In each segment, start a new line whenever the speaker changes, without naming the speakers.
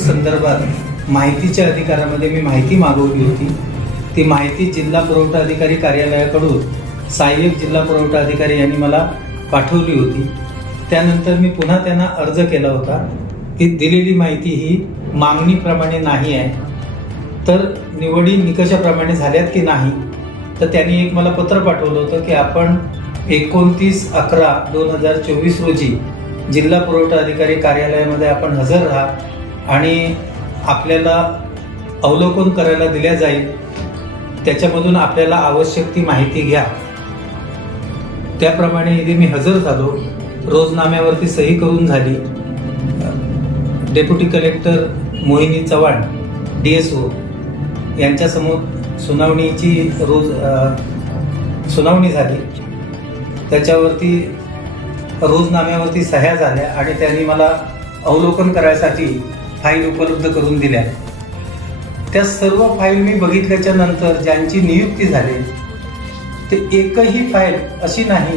संदर्भात माहितीच्या अधिकारामध्ये मी माहिती मागवली होती. ती माहिती जिल्हा पुरवठा अधिकारी कार्यालयाकडून सहाय्यक जिल्हा पुरवठा अधिकारी यांनी मला पाठवली होती. त्यानंतर मी पुन्हा त्यांना अर्ज केला होता की दिलेली माहिती ही मागणीप्रमाणे नाही आहे. तर निवडी निकषाप्रमाणे झाल्यात की नाही? तर त्यांनी एक मला पत्र पाठवलं होतं की आपण एकोणतीस अकरा दोन हजार चोवीस रोजी जिल्हा पुरवठा अधिकारी कार्यालयामध्ये आपण हजर राहा. आणि आपल्याला अवलोकन करायला दिल्या जाईल त्याच्यामधून आपल्याला आवश्यक ती माहिती घ्या. त्याप्रमाणे इथे मी हजर झालो. रोजनाम्यावरती सही करून झाली. Deputy collector Mohini Chavan D S O यांच्यासमोर सुनावणीची रोज सुनावणी झाली. त्याच्यावरती रोजनाम्यावरती सह्या झाल्या आणि त्यांनी मला अवलोकन करायसाठी फाईल उपलब्ध करून दिल्या. त्या सर्व फाईल मी बघितल्याच्या नंतर ज्यांची नियुक्ती झाली ते एकही फाईल अशी नाही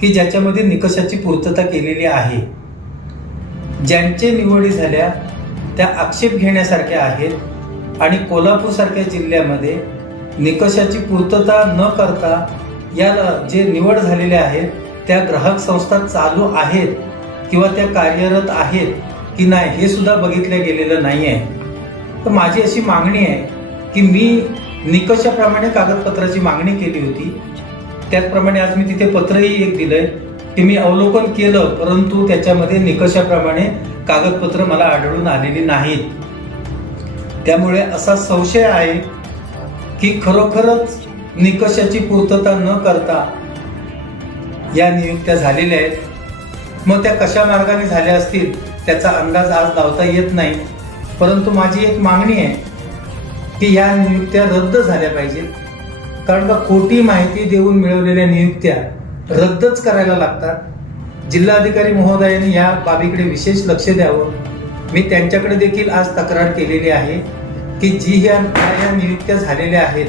की ज्याच्यामध्ये निकषाची पूर्तता केलेली आहे. ज्यांचे निवडी झाल्या त्या आक्षेप घेण्यासारख्या आहेत आणि कोल्हापूरसारख्या जिल्ह्यामध्ये निकषाची पूर्तता न करता याला जे निवड झालेले आहेत त्या ग्राहक संस्था चालू आहेत किंवा त्या कार्यरत आहेत की नाही हे सुद्धा बघितलं गेलेलं नाही आहे तर माझी अशी मागणी आहे की मी निकषाप्रमाणे कागदपत्राची मागणी केली होती. त्याचप्रमाणे आज मी तिथे पत्रही एक दिलंय की मी अवलोकन केलं परंतु त्याच्यामध्ये निकषाप्रमाणे कागदपत्र मला आढळून आलेली नाहीत. त्यामुळे असा संशय आहे की खरोखरच निकषाची पूर्तता न करता या नियुक्त्या झालेल्या आहेत. मग त्या कशा मार्गाने झाल्या असतील? त्याचा अंदाज आज लावता येत नाही. परंतु माझी एक मागणी आहे की या नियुक्त्या रद्द झाल्या पाहिजेत. कारण का खोटी माहिती देऊन मिळवलेल्या नियुक्त्या रद्दच करायला लागतात. जिल्हाधिकारी महोदयांनी या बाबीकडे विशेष लक्ष द्यावं. मी त्यांच्याकडे देखील आज तक्रार केलेली आहे की जी ह्या या नियुक्त्या झालेल्या आहेत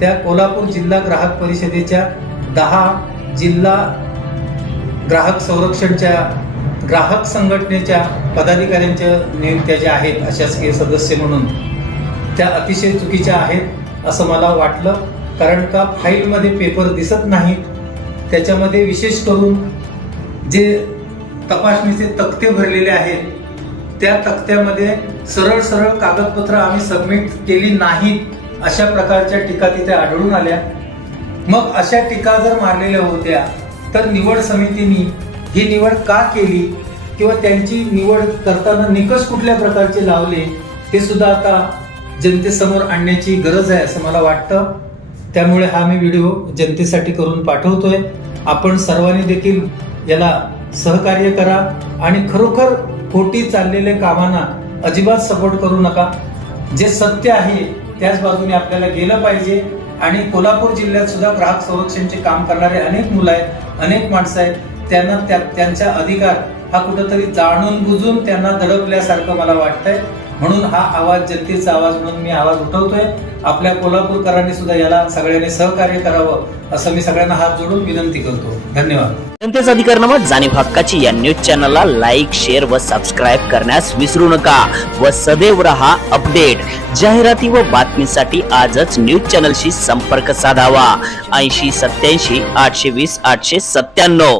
त्या कोल्हापूर जिल्हा ग्राहक परिषदेच्या दहा जिल्हा ग्राहक संरक्षणच्या ग्राहक संघटनेच्या पदाधिकाऱ्यांच्या नियुक्त्या ज्या आहेत अशासकीय सदस्य म्हणून त्या अतिशय चुकीच्या आहेत असं मला वाटलं. कारण का फाईलमध्ये पेपर दिसत नाहीत त्याच्यामध्ये विशेष करून जे तपासणीचे तक्ते भरलेले आहेत त्या तक्त्यामध्ये सरळ सरळ कागदपत्र आम्ही सबमिट केली नाहीत अशा प्रकारच्या टीका तिथे आढळून आल्या. मग अशा टीका जर मारलेल्या होत्या तर निवड समितीनी ही निवड का केली? किंवा त्यांची निवड करताना निकष कुठल्या प्रकारचे लावले? हे सुद्धा आता जनतेसमोर आणण्याची गरज आहे असं मला वाटतं. त्यामुळे हा मी व्हिडिओ जनतेसाठी करून पाठवतोय. आपण सर्वांनी देखील याला सहकार्य करा आणि खरोखर खोटी चाललेल्या कामांना अजिबात सपोर्ट करू नका. जे सत्य आहे त्याच बाजूने आपल्याला गेलं पाहिजे. आणि कोल्हापूर जिल्ह्यात सुद्धा ग्राहक संरक्षणचे काम करणारे अनेक मुलं आहेत अनेक माणसं आहेत. त्यांना त्या त्यांचा अधिकार हा कुठंतरी जाणून बुजून त्यांना दडपल्यासारखं मला वाटतंय. म्हणून हा आवाज जनतेचा आवाज म्हणून मी आवाज उठवतोय. आपल्या कोल्हापूरकरांनी सुद्धा याला सगळ्यांनी सहकार्य करावं असं मी सगळ्यांना हात जोडून विनंती करतो. धन्यवाद.
जनतेचा अधिकारनामा जाणीव हक्काची या न्यूज चॅनलला लाईक शेअर व सबस्क्राईब करण्यास विसरू नका. व सदैव रहा अपडेट जाहिराती व बातमीसाठी आजच न्यूज चॅनलशी संपर्क साधावा. ऐंशी सत्याऐंशी आठशे वीस आठशे सत्त्याण्णव.